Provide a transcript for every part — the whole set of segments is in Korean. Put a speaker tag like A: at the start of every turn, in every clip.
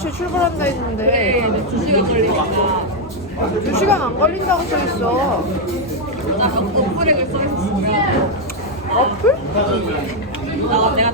A: 8시에 출발한다 했는데
B: 네, 2시간 걸리겠다
A: 2시간 안 걸린다고 써있어.
B: 나 오프닝을 써있었으면
A: 어플?
B: 나 내가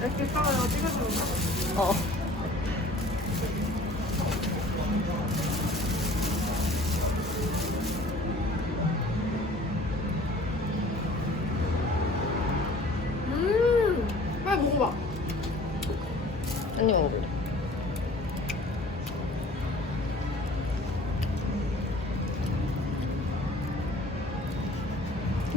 A: 이렇게 싸워요. 찍어주는 거.
B: 어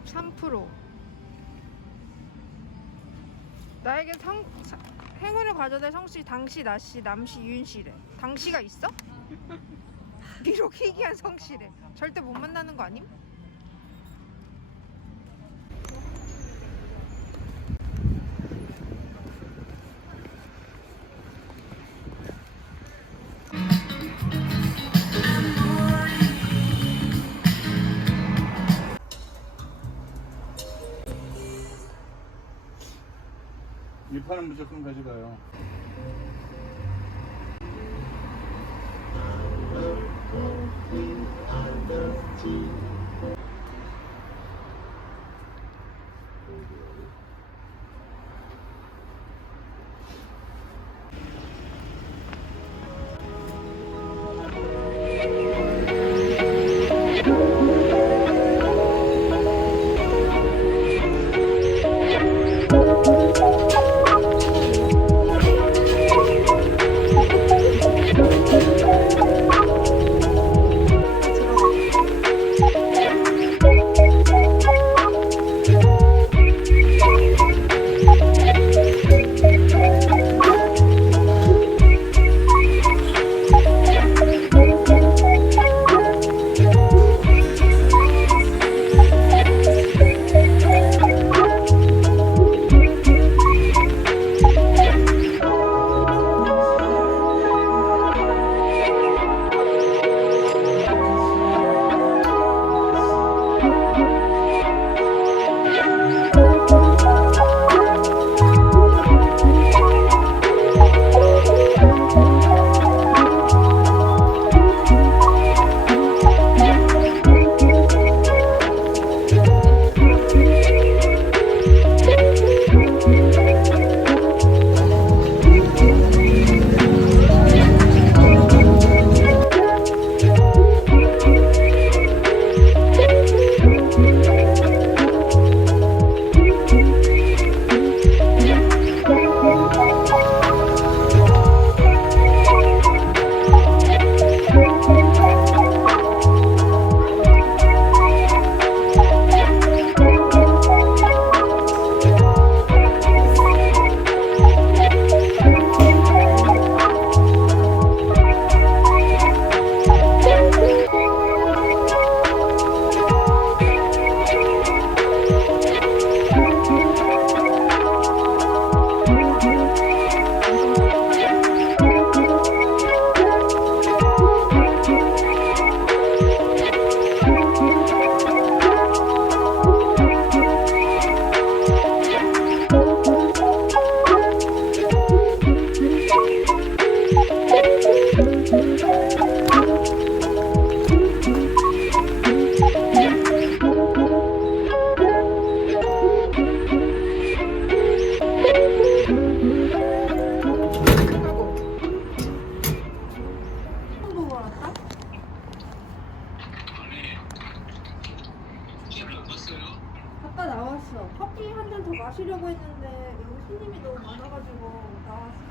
A: (93%) 나에게 성 사- 행운을 가져다 성씨 당씨 나씨 남씨 윤씨래 당씨가 있어? 비록 희귀한 성씨래 절대 못 만나는 거 아님?
C: 무조건 가져가요.
A: 더 마시려고 했는데 여기 손님이 너무 많아가지고 나왔어.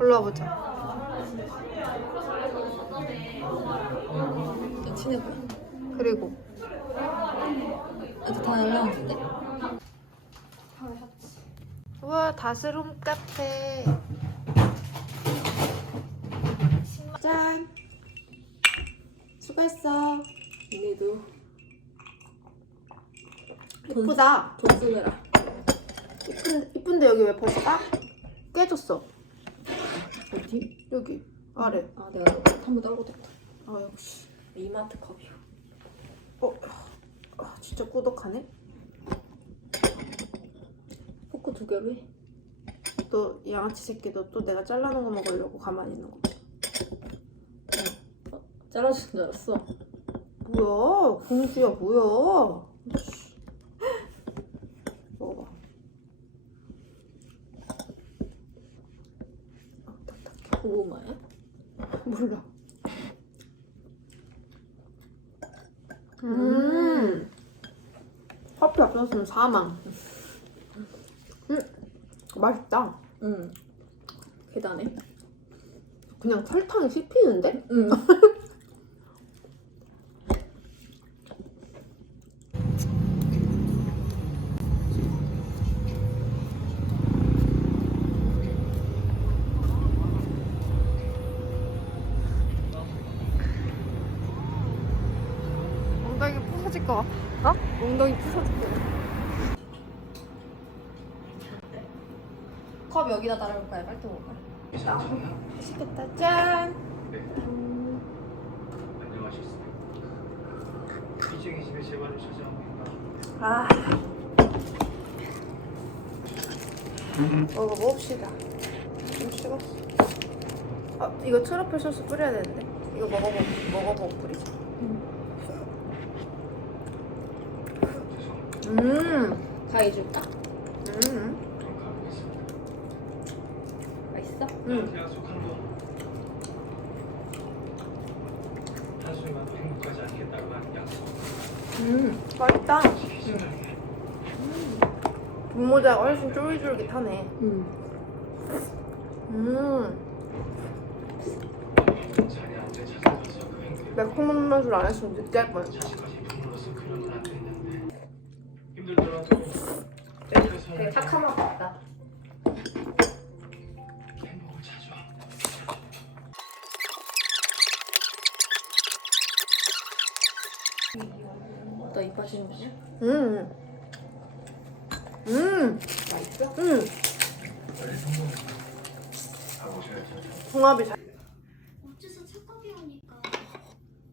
A: 올라보자.
B: 너 친해 보여.
A: 그리고
B: 아직 다 날라왔는데?
A: 우와 다스룸 카페. 짠. 수고했어.
B: 니네도
A: 이쁘다.
B: 돈 쓰느라.
A: 이쁜 이쁜데 여기 왜 벌써 딱 깨졌어?
B: 어디?
A: 여기 아래.
B: 아 내가 한번 따고 됐다.
A: 아 역시.
B: 이마트 컵이요.
A: 어. 아, 진짜 꾸덕하네.
B: 포크 두 개로 해.
A: 너 양아치 새끼 너또 내가 잘라놓은 거 먹으려고 가만히 있는 거.
B: 잘라준 줄 알았어.
A: 뭐야 공주야 뭐야? 씨. 먹어봐. 아, 딱딱해.
B: 고구마야?
A: 몰라. 음. 커피 없었으면 사망. 음. 맛있다.
B: 응. 계단에?
A: 그냥 설탕이 씹히는데?
B: 응.
A: 엉덩이 부서질 것 같아. 어? 엉덩이 부서질
B: 컵 여기다 따라볼까요? 빨대 먹을까요?
A: 맛있겠다. 짠.
D: 집에 제발을 찾아옵니다.
A: 아. 먹어봅시다. 좀 식었어. 아, 이거 트러플 소스 뿌려야 되는데. 이거 먹어보, 먹어보고 뿌리자. 음,
B: 가위 줄까?
A: 음,
D: 그럼 가보겠습니다.
A: 음.
D: 나한테 약속한 거. 한순간도 행복하지 않겠다고 한 약속.
A: 음, 맛있다.
D: 지키자게.
A: 분모자가 훨씬 쫄깃쫄깃하네.
B: 응.
A: 음,
D: 찾아가서 그 행복을
A: 매콤한 맛을 안 했으면 느끼할 뻔했어.
D: 자식까지 부모로서 그러면 안 되는데 힘들더라도 내가
B: 되게 착한 맛 같다.
D: 행복을 찾아.
B: 너 이뻐지는 거냐?
A: 음, 음,
B: 맛있어?
A: 음.
D: 가보셔야죠.
A: 궁합이 잘.
E: 어째서 착하게 하니까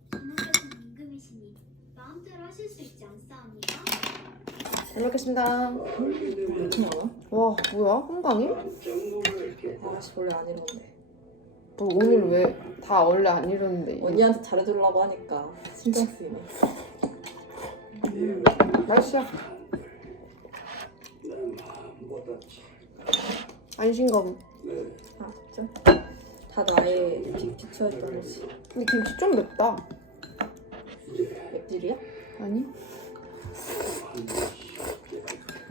E: 전하께서는 임금이시니 마음대로 하실 수 있지 않사옵니까?
A: 잘 먹겠습니다. 와, 뭐야? 한강이?
B: 아씨 원래 안 이러는데.
A: 뭐 오늘 왜 다 원래 안 이러는데
B: 언니한테 잘해주려고 하니까 신경 쓰이네.
A: 날씨야 안심거부
B: 아 진짜? 다 나의 비, 비추어있던 거지.
A: 근데 김치 좀 맵다
B: 맵찔이야?
A: 아니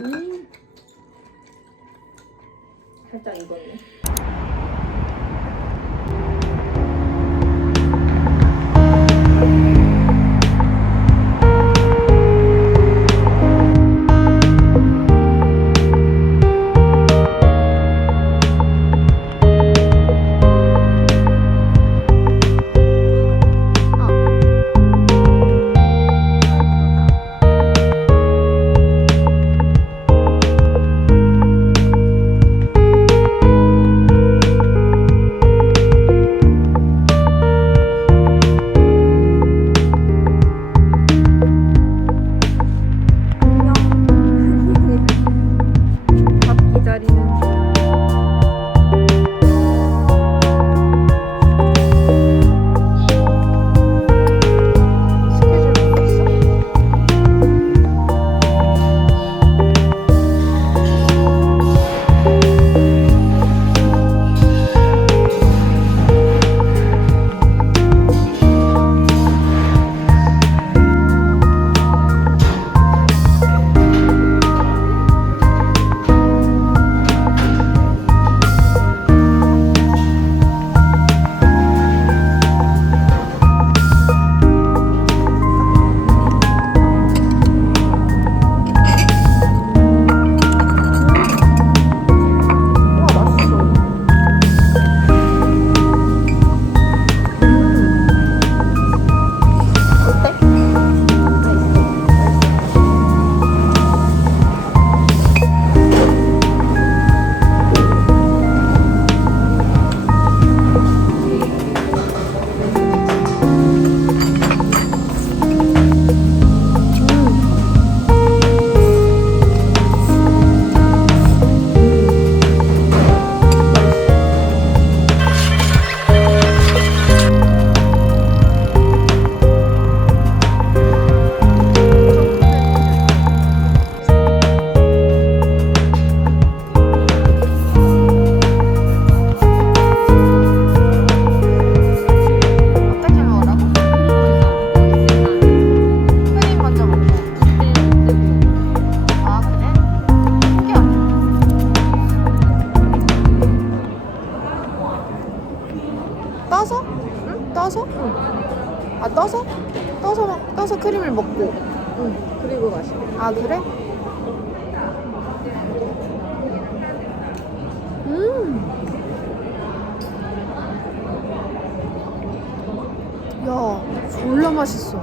B: 음. 살짝 익었네.
A: 떠서 먹- 떠서 크림을 먹고.
B: 응. 그리고 마시고.
A: 아 그래? 음. 야, 졸라 맛있어.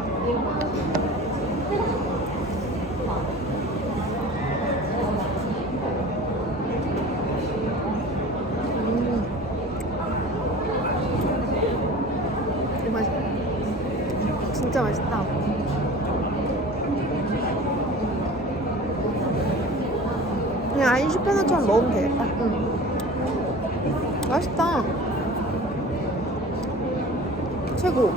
A: 음. 이거 맛있다. 진짜 맛있다. 아인슈페너처럼 먹으면 되겠다. 응. 맛있다. 최고.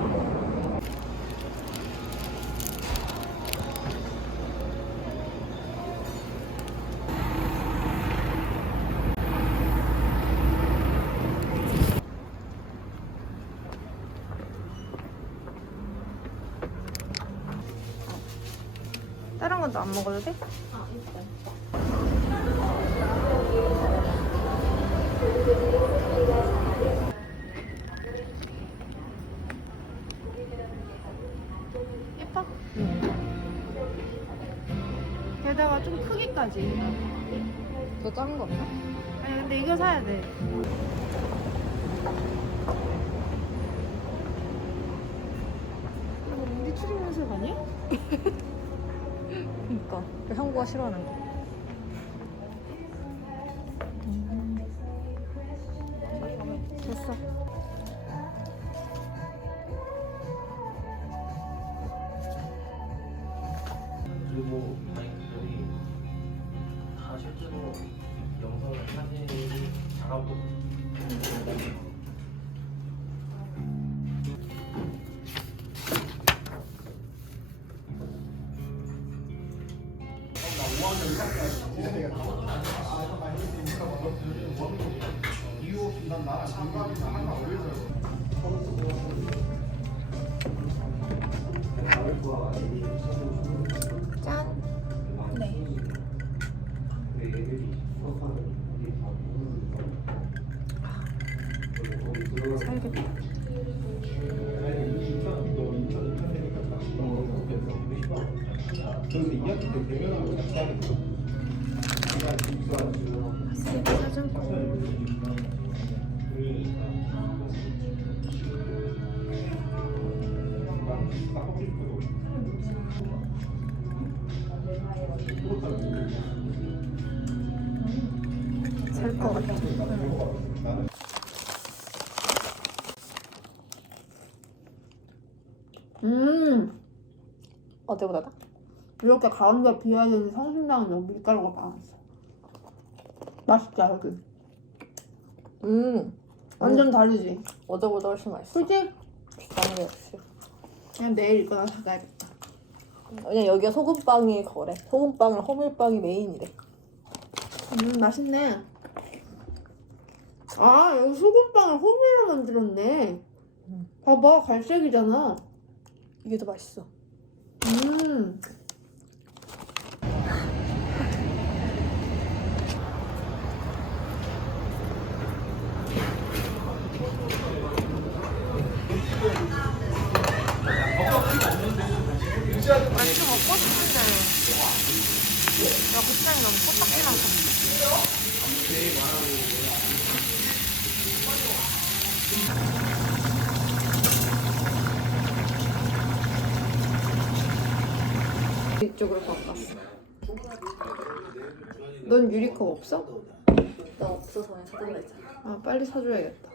A: 다른 것도 안 먹어도 돼? 예뻐? 게다가 좀 크기까지.
B: 더 작은 거 없나?
A: 아니 근데 이거 사야 돼. 이거 우리 추리 연습 아니야?
B: 그니까. 그 형부가 싫어하는 거.
D: 실제로 영상 사진이 작업도
A: 살것 같아. 음,
B: 어제보다다?
A: 이렇게 가운데 비어야 되는 성심당은 여기 밀가루가 많았어. 맛있다, 여기.
B: 음.
A: 완전 다르지?
B: 어제보다 훨씬 맛있어.
A: 그지?
B: 비싼 게 역시.
A: 그냥 내일 이거나 사가야겠다.
B: 왜냐 여기가 소금빵이 거래. 소금빵이랑 호밀빵이 메인이래.
A: 음, 맛있네. 아, 여기 소금빵을 호밀로 만들었네.
B: 음.
A: 봐봐, 갈색이잖아.
B: 이게 더 맛있어.
A: 음.
B: 그쪽으로 바꿨어.
A: 넌 유리컵 없어?
B: 나 없어서 그냥 사달라 했잖아.
A: 아, 빨리 사줘야겠다.